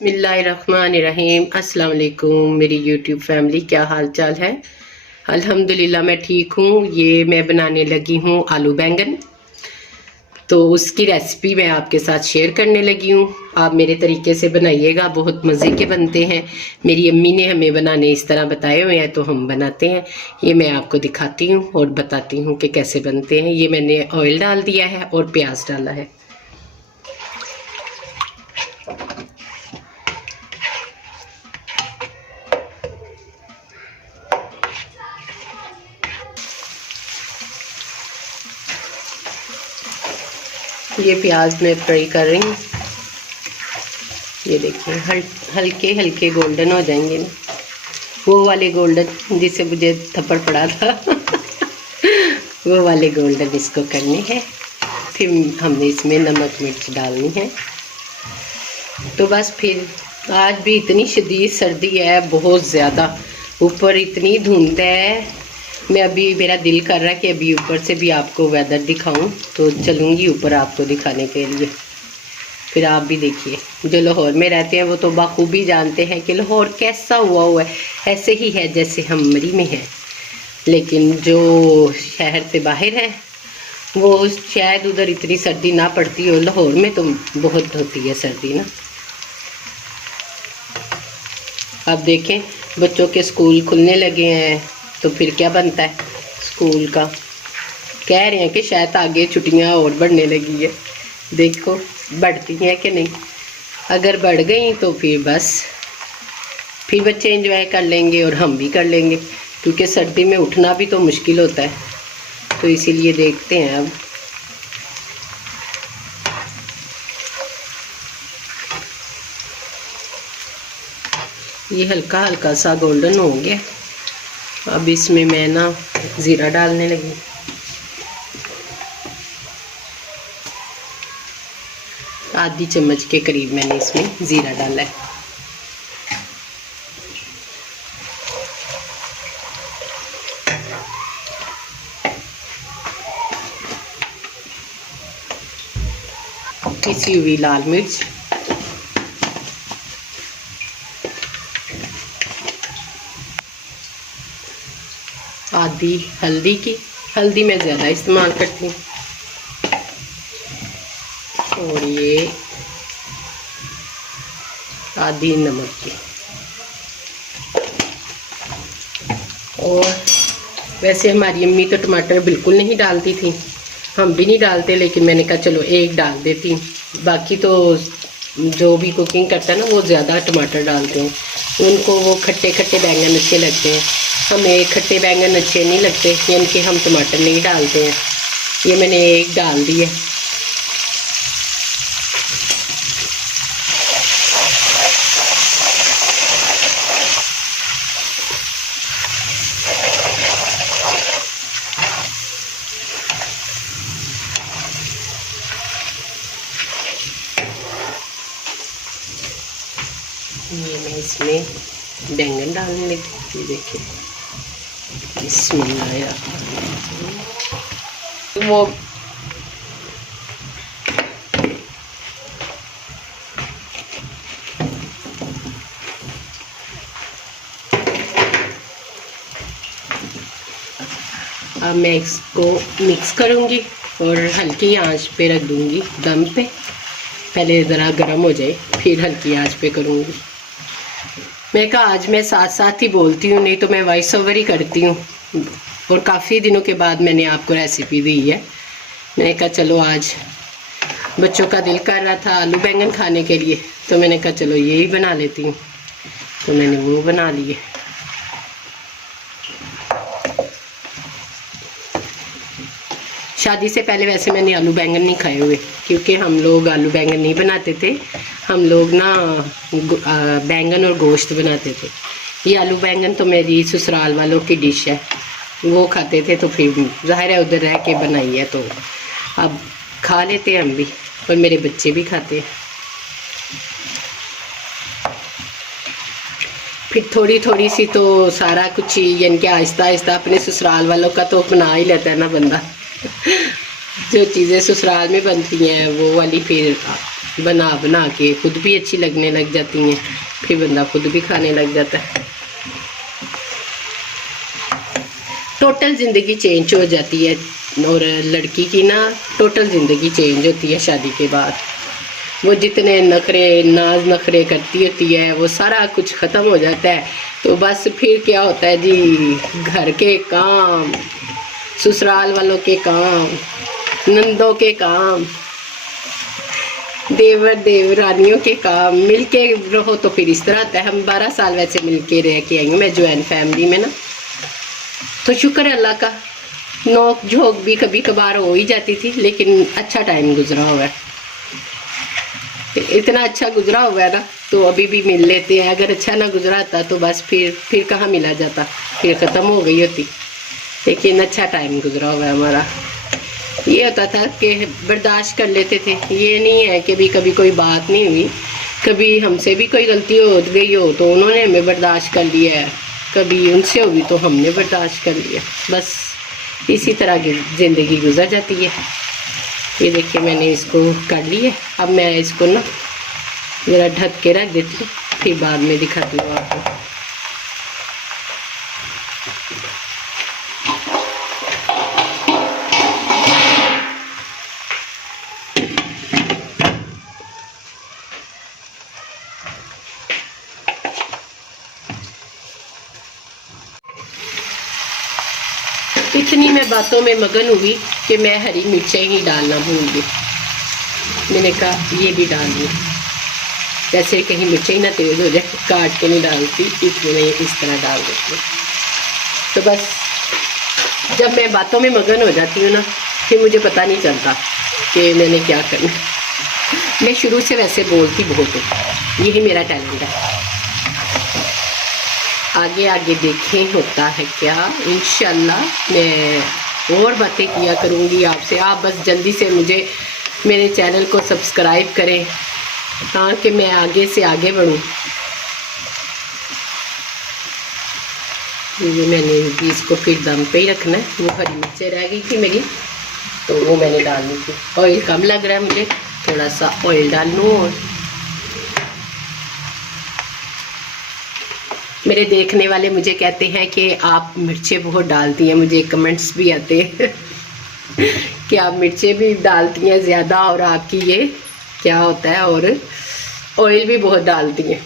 बिस्मिल्लाहिर्रहमानिर्रहीम। अस्सलाम वालेकुम मेरी यूट्यूब फैमिली, क्या हाल चाल है। अल्हम्दुलिल्लाह मैं ठीक हूँ। ये मैं बनाने लगी हूँ आलू बैंगन, तो उसकी रेसिपी मैं आपके साथ शेयर करने लगी हूँ। आप मेरे तरीके से बनाइएगा, बहुत मज़े के बनते हैं। मेरी अम्मी ने हमें बनाने इस तरह बताए हुए हैं तो हम बनाते हैं। ये मैं आपको दिखाती हूँ और बताती हूँ कि कैसे बनते हैं। ये मैंने ऑयल डाल दिया है और प्याज डाला है। ये प्याज मैं फ्राई कर रही हूँ। ये देखिए हल्के हल्के गोल्डन हो जाएंगे ना, वो वाले गोल्डन जिसे मुझे थप्पड़ पड़ा था वो वाले गोल्डन इसको करने हैं। फिर हमने इसमें नमक मिर्च डालनी है। तो बस फिर आज भी इतनी शदीद सर्दी है, बहुत ज़्यादा। ऊपर इतनी धुंध है। मैं अभी मेरा दिल कर रहा है कि अभी ऊपर से भी आपको वेदर दिखाऊं, तो चलूँगी ऊपर आपको दिखाने के लिए। फिर आप भी देखिए, जो लाहौर में रहते हैं वो तो बखूबी जानते हैं कि लाहौर कैसा हुआ है। ऐसे ही है जैसे हम मरी में हैं। लेकिन जो शहर से बाहर है वो शायद उधर इतनी सर्दी ना पड़ती हो। लाहौर में तो बहुत होती है सर्दी ना। अब देखें, बच्चों के स्कूल खुलने लगे हैं तो फिर क्या बनता है स्कूल का। कह रहे हैं कि शायद आगे छुट्टियां और बढ़ने लगी है। देखो बढ़ती हैं कि नहीं। अगर बढ़ गई तो फिर बस, फिर बच्चे एंजॉय कर लेंगे और हम भी कर लेंगे, क्योंकि सर्दी में उठना भी तो मुश्किल होता है। तो इसीलिए देखते हैं अब। ये हल्का हल्का सा गोल्डन हो गया। अब इसमें मैं ना ज़ीरा डालने लगी। आधी चम्मच के करीब मैंने इसमें ज़ीरा डाला है। पिसी हुई लाल मिर्च, आधी हल्दी की, हल्दी मैं ज़्यादा इस्तेमाल करती हूँ, और ये आधी नमक की। और वैसे हमारी अम्मी तो टमाटर बिल्कुल नहीं डालती थी, हम भी नहीं डालते, लेकिन मैंने कहा चलो एक डाल देती हूँ। बाकी तो जो भी कुकिंग करता है ना वो ज़्यादा टमाटर डालते हैं, उनको वो खट्टे खट्टे बैंगन अच्छे लगते हैं। हमें खट्टे बैंगन अच्छे नहीं लगते, यानी कि हम टमाटर नहीं डालते हैं। ये मैंने एक डाल दिया। ये मैं इसमें बैंगन डालने लगी। ये देखिए, बिस्मिल्लाह। वो अब मैं इसको मिक्स करूँगी और हल्की आंच पे रख दूँगी दम पे। पहले ज़रा गर्म हो जाए फिर हल्की आंच पे करूँगी। मैं कहा आज मैं साथ साथ ही बोलती हूँ, नहीं तो मैं वॉइस ओवर ही करती हूँ। और काफ़ी दिनों के बाद मैंने आपको रेसिपी दी है। मैंने कहा चलो आज बच्चों का दिल कर रहा था आलू बैंगन खाने के लिए, तो मैंने कहा चलो यही बना लेती हूँ। तो मैंने वो बना लिए। शादी से पहले वैसे मैंने आलू बैंगन नहीं खाए हुए, क्योंकि हम लोग आलू बैंगन नहीं बनाते थे। हम लोग ना बैंगन और गोश्त बनाते थे। ये आलू बैंगन तो मेरी ससुराल वालों की डिश है, वो खाते थे, तो फिर ज़ाहिर है उधर रह के बनाई है तो अब खा लेते हैं हम भी, और मेरे बच्चे भी खाते हैं। फिर थोड़ी थोड़ी सी तो सारा कुछ ही, यानी कि आहिस्ता आहिस्ता अपने ससुराल वालों का तो बना ही लेता है ना बंदा जो चीज़ें ससुराल में बनती हैं वो वाली फिर बना बना के खुद भी अच्छी लगने लग जाती हैं, फिर बंदा खुद भी खाने लग जाता है। टोटल ज़िंदगी चेंज हो जाती है, और लड़की की ना टोटल ज़िंदगी चेंज होती है शादी के बाद। वो जितने नखरे नाज नखरे करती होती है वो सारा कुछ ख़त्म हो जाता है। तो बस फिर क्या होता है जी, घर के काम, ससुराल वालों के काम, नंदों के काम, देवर देवरानियों के काम, मिलके रहो तो फिर इस तरह आता है। हम 12 साल वैसे मिलके रह के आई हूँ मैं ज्वाइंट फैमिली में ना, तो शुक्र है अल्लाह का। नोक झोंक भी कभी कभार हो ही जाती थी, लेकिन अच्छा टाइम गुजरा हुआ है। तो इतना अच्छा गुजरा हुआ है ना, तो अभी भी मिल लेते हैं। अगर अच्छा ना गुजरा था तो बस फिर कहाँ मिला जाता, फिर ख़त्म हो गई होती। लेकिन अच्छा टाइम गुजरा हुआ है हमारा। ये होता था कि बर्दाश्त कर लेते थे, ये नहीं है कि भी कभी कोई बात नहीं हुई। कभी हमसे भी कोई गलती हो गई हो तो उन्होंने हमें बर्दाश्त कर लिया है, कभी उनसे होगी तो हमने बर्दाश्त कर लिया। बस इसी तरह की ज़िंदगी गुजर जाती है। ये देखिए मैंने इसको कर लिया। अब मैं इसको ना ज़रा ढक के रख देती हूँ, फिर बाद में दिखाती हूँ आपको। इतनी मैं बातों में मगन हुई कि मैं हरी मिर्चें ही डालना भूल गई। मैंने कहा ये भी डाल दूँ, जैसे कहीं मिर्चें ही ना तेज़ हो जाए, काट के नहीं डालती, इसलिए मैं इस तरह डाल देती हूँ। तो बस जब मैं बातों में मगन हो जाती हूँ ना, फिर मुझे पता नहीं चलता कि मैंने क्या करना। मैं शुरू से वैसे बोलती बहुत हूँ, यही मेरा टैलेंट है। आगे आगे देखें होता है क्या। इंशाल्लाह मैं और बातें किया करूँगी आपसे। आप बस जल्दी से मुझे मेरे चैनल को सब्सक्राइब करें ताकि मैं आगे से आगे बढ़ूँ। ये मैंने भी इसको फिर दम पे ही रखना है। वो हरी मिर्चें रह गई थी मेरी, तो वो मैंने डालनी थी। ऑयल कम लग रहा है मुझे, थोड़ा सा ऑयल डाल लूँ। और मेरे देखने वाले मुझे कहते हैं कि आप मिर्चें बहुत डालती हैं, मुझे कमेंट्स भी आते हैं कि आप मिर्चें भी डालती हैं ज़्यादा, और आपकी ये क्या होता है, और ऑयल भी बहुत डालती हैं।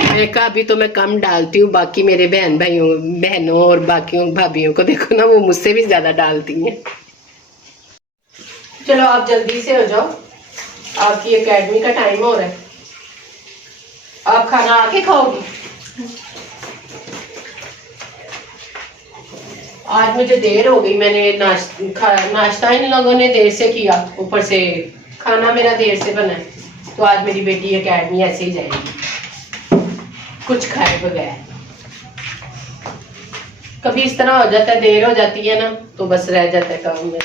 मैंने कहा अभी तो मैं कम डालती हूँ, बाकी मेरे बहनों और बाकियों भाभीयों को देखो ना, वो मुझसे भी ज़्यादा डालती हैं। चलो आप जल्दी से हो जाओ, आपकी एकेडमी का टाइम हो रहा है। आप खाना आके खाओगी? आज मुझे देर हो गई, मैंने नाश्ता इन लोगों ने देर से किया, ऊपर से खाना मेरा देर से बना है। तो आज मेरी बेटी एकेडमी ऐसे ही जाएगी कुछ खाए बगैर। कभी इस तरह हो जाता है, देर हो जाती है ना तो बस रह जाता है काम में।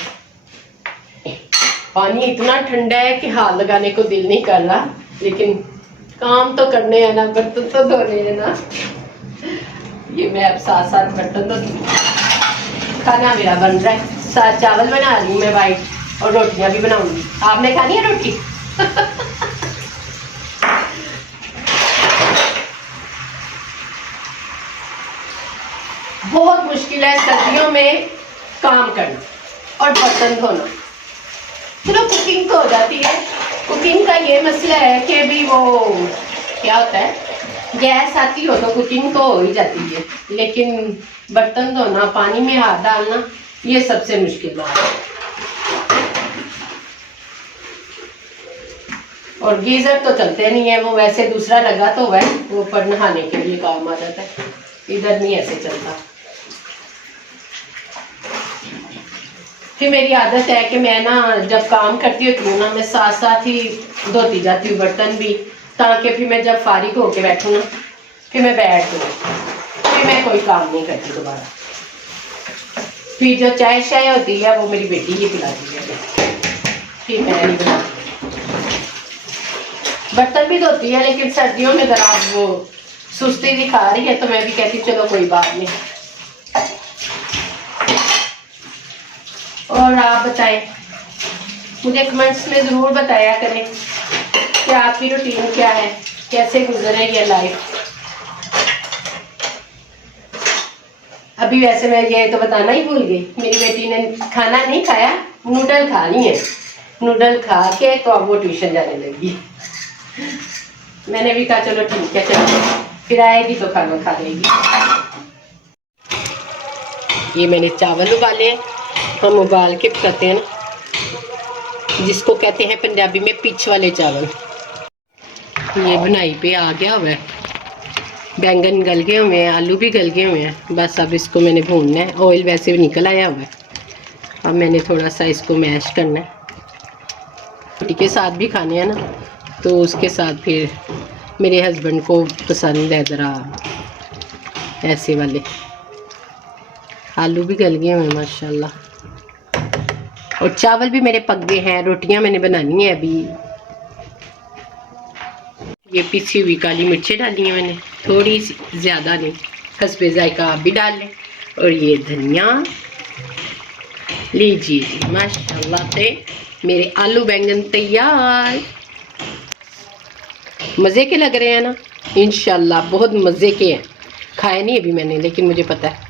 पानी इतना ठंडा है कि हाथ लगाने को दिल नहीं कर रहा, लेकिन काम तो करने हैं ना, बर्तन तो धोने हैं ना। ये मैं अब साथ साथ बर्तन धोती। खाना मेरा बन रहा है, साथ चावल बना रही हूँ मैं वाइट, और रोटियां भी बनाऊंगी। आपने खानी है रोटी? बहुत मुश्किल है सर्दियों में काम करना और बर्तन धोना। चलो कुकिंग तो हो जाती है। कुकिंग का ये मसला है कि भी वो क्या होता है, गैस आती हो तो कुकिंग तो हो ही जाती है, लेकिन बर्तन धोना, पानी में हाथ डालना, ये सबसे मुश्किल बात है। और गीजर तो चलते नहीं है, वो वैसे दूसरा लगा तो है, वो पर नहाने के लिए काम आ जाता है, इधर नहीं ऐसे चलता। फिर मेरी आदत है कि मैं ना जब काम करती होती हूँ ना, मैं साथ साथ ही धोती जाती हूँ बर्तन भी, ताकि फिर मैं जब फारिग होके बैठूँ ना, फिर मैं बैठ दूँ, फिर मैं कोई काम नहीं करती दोबारा। फिर जो चाय शाय होती है वो मेरी बेटी ही पिलाती है, फिर मैं नहीं बनाती। बर्तन भी धोती है, लेकिन सर्दियों में जरा वो सुस्ती दिखा रही है तो मैं भी कहती चलो कोई बात नहीं। और आप बताएं, मुझे कमेंट्स में ज़रूर बताया करें कि आपकी रूटीन क्या है, कैसे गुजरे ये लाइफ। अभी वैसे मैं ये तो बताना ही भूल गई, मेरी बेटी ने खाना नहीं खाया, नूडल खा ली है। नूडल खा के तो अब वो ट्यूशन जाने लगी। मैंने भी कहा चलो ठीक है, चलो फिर आएगी तो खाना खा लेगी। ये मैंने चावल उबाले, हम उबाल के पकाते हैं ना, जिसको कहते हैं पंजाबी में पिच वाले चावल। ये बुनाई पे आ गया हुआ है, बैंगन गल गए हुए हैं, आलू भी गल गए हुए हैं। बस अब इसको मैंने भूनना है, ऑयल वैसे भी निकल आया हुआ है। अब मैंने थोड़ा सा इसको मैश करना है, रोटी के साथ भी खाने हैं ना, तो उसके साथ फिर मेरे हस्बैंड को पसंद है ज़रा ऐसे वाले। आलू भी गल गए हुए हैं माशाल्लाह, और चावल भी मेरे पक गए हैं। रोटियां मैंने बनानी है अभी। ये पिसी हुई काली मिर्चें डाली हैं मैंने, थोड़ी सी, ज़्यादा नहीं, हस्बे जायका आप भी डाल लें। और ये धनिया लीजिए जी, माशाल्लाह से मेरे आलू बैंगन तैयार। मज़े के लग रहे हैं ना, इंशाल्लाह बहुत मज़े के हैं। खाए नहीं अभी मैंने, लेकिन मुझे पता है